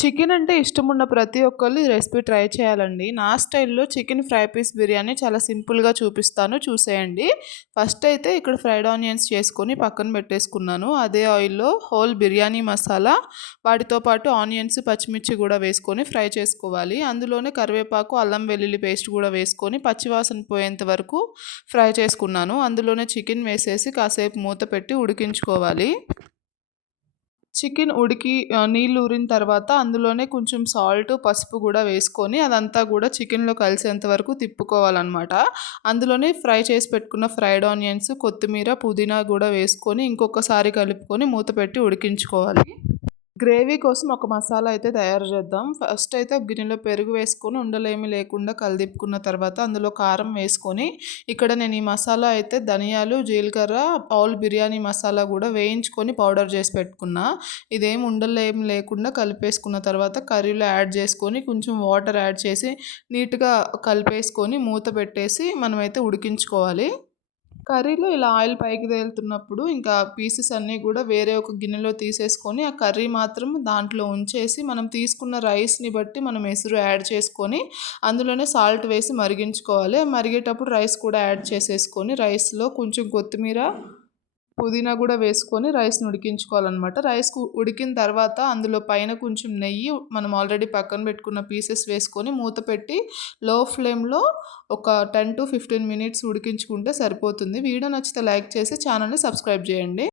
Chicken అంటే ఇష్టమున్న ప్రతి ఒక్కళ్ళు ఈ రెసిపీ ట్రై చేయాలండి. నా స్టైల్‌లో చికెన్ ఫ్రై పీస్ బిర్యానీ చాలా సింపుల్‌గా చూపిస్తాను చూసేయండి. ఫస్ట్ అయితే ఇక్కడ ఫ్రైడ్ ఆనియన్స్ చేసుకొని పక్కన పెట్టేసుకున్నాను. అదే ఆయిల్‌లో హోల్ బిర్యానీ మసాలా, వాటితో పాటు ఆనియన్స్, పచ్చిమిర్చి గూడా వేసుకొని ఫ్రై చేసుకోవాలి. అందులోనే కరివేపాకు, అల్లం వెల్లుల్లి పేస్ట్ గూడా వేసుకొని పచ్చివాసన పోయేంత వరకు ఫ్రై చేసుకున్నాను. అందులోనే చికెన్ వేసేసి కాసేపు మూత పెట్టి ఉడికించుకోవాలి. చికెన్ ఉడికి నీళ్ళు ఊరిన తర్వాత అందులోనే కొంచెం సాల్ట్, పసుపు గూడా వేసుకొని అదంతా గూడా చికెన్‌లో కలిసేంత వరకు తిప్పుకోవాలనమాట. అందులోనే ఫ్రై చేసి పెట్టుకున్న ఫ్రైడ్ ఆనియన్స్, కొత్తిమీర, పుదీనా గూడా వేసుకొని ఇంకొకసారి కలుపుకొని మూత పెట్టి ఉడికించుకోవాలి. గ్రేవీ కోసం ఒక మసాలా అయితే తయారు చేద్దాం. ఫస్ట్ అయితే ఒక గిన్నెలో పెరుగు వేసుకొని ఉండలేమి లేకుండా కలిదిప్పుకున్న తర్వాత అందులో కారం వేసుకొని, ఇక్కడ నేను ఈ మసాలా అయితే ధనియాలు, జీలకర్ర, ఆల్ బిర్యానీ మసాలా గూడా వేయించుకొని పౌడర్ చేసి పెట్టుకున్నా. ఇదేం ఉండలేమి లేకుండా కలిపేసుకున్న తర్వాత కర్రీలో యాడ్ చేసుకొని కొంచెం వాటర్ యాడ్ చేసి నీట్‌గా కలిపేసుకొని మూత పెట్టేసి మనమైతే ఉడికించుకోవాలి. కర్రీలో ఇలా ఆయిల్ పైకి తేలుతున్నప్పుడు ఇంకా పీసెస్ అన్నీ గూడా వేరే ఒక గిన్నెలో తీసేసుకొని, ఆ కర్రీ మాత్రం దాంట్లో ఉంచేసి, మనం తీసుకున్న రైస్‌ని బట్టి మనం ఎసురు యాడ్ చేసుకొని, అందులోనే సాల్ట్ వేసి మరిగించుకోవాలి. మరిగేటప్పుడు రైస్ కూడా యాడ్ చేసేసుకొని, రైస్‌లో కొంచెం కొత్తిమీర, పుదీనా గూడా వేసుకొని రైస్‌ని ఉడికించుకోవాలనమాట. ఉడికిన తర్వాత అందులో పైన కొంచెం నెయ్యి, మనం ఆల్రెడీ పక్కన పెట్టుకున్న పీసెస్ వేసుకొని మూత పెట్టి లో ఫ్లేమ్‌లో ఒక 10-15 మినిట్స్ ఉడికించుకుంటే సరిపోతుంది. వీడియో నచ్చితే లైక్ చేసి ఛానల్‌ని సబ్స్క్రైబ్ చేయండి.